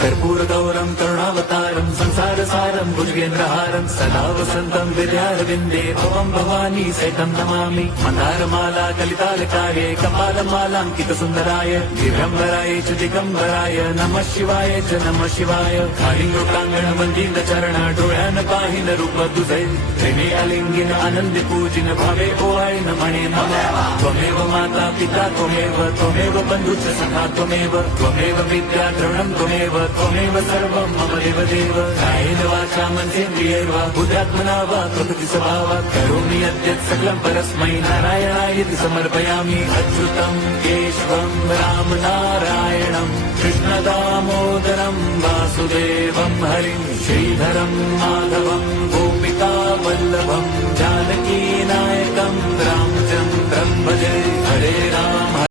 कर्पूरगौरं करुणावतारं संसारसारं भुजगेन्द्रहारं सदा वसन्तं विद्यारविन्दे भवं भवानी सहितं नमामि। मन्दारमाला कलितालकार्ये कपालमालाङ्कितसुन्दराय दिव्यम्बराय च दिगम्बराय नमः शिवाय च नमः शिवाय। कालिङ्गोटाङ्गणवन्दितचरण डोळ्यान पाहिन रूप तुझे प्रेमे अलिंगिन आनंदी पूजिन भावे ओवाळीन म्हणे नमः। त्वमेव माता पिता त्वमेव बन्धुश्च सखा त्वमेव विद्या द्रविणं त्वमेव सर्वं मम देवदेव। कायेन वाचा मनसेन्द्रियैर्वा बुद्ध्यात्मना वा प्रकृति स्वभावात् करोमि यद्यत् सकलं परस्मै नारायणायति समर्पयामि। अच्युतं केशवं राम नारायणं कृष्णदामोदरं वासुदेवं हरिं श्रीधरं माधवं गोपिका वल्लभं जानकी नायकं रामचन्द्रं भजे। हरे राम